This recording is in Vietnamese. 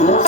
Bye.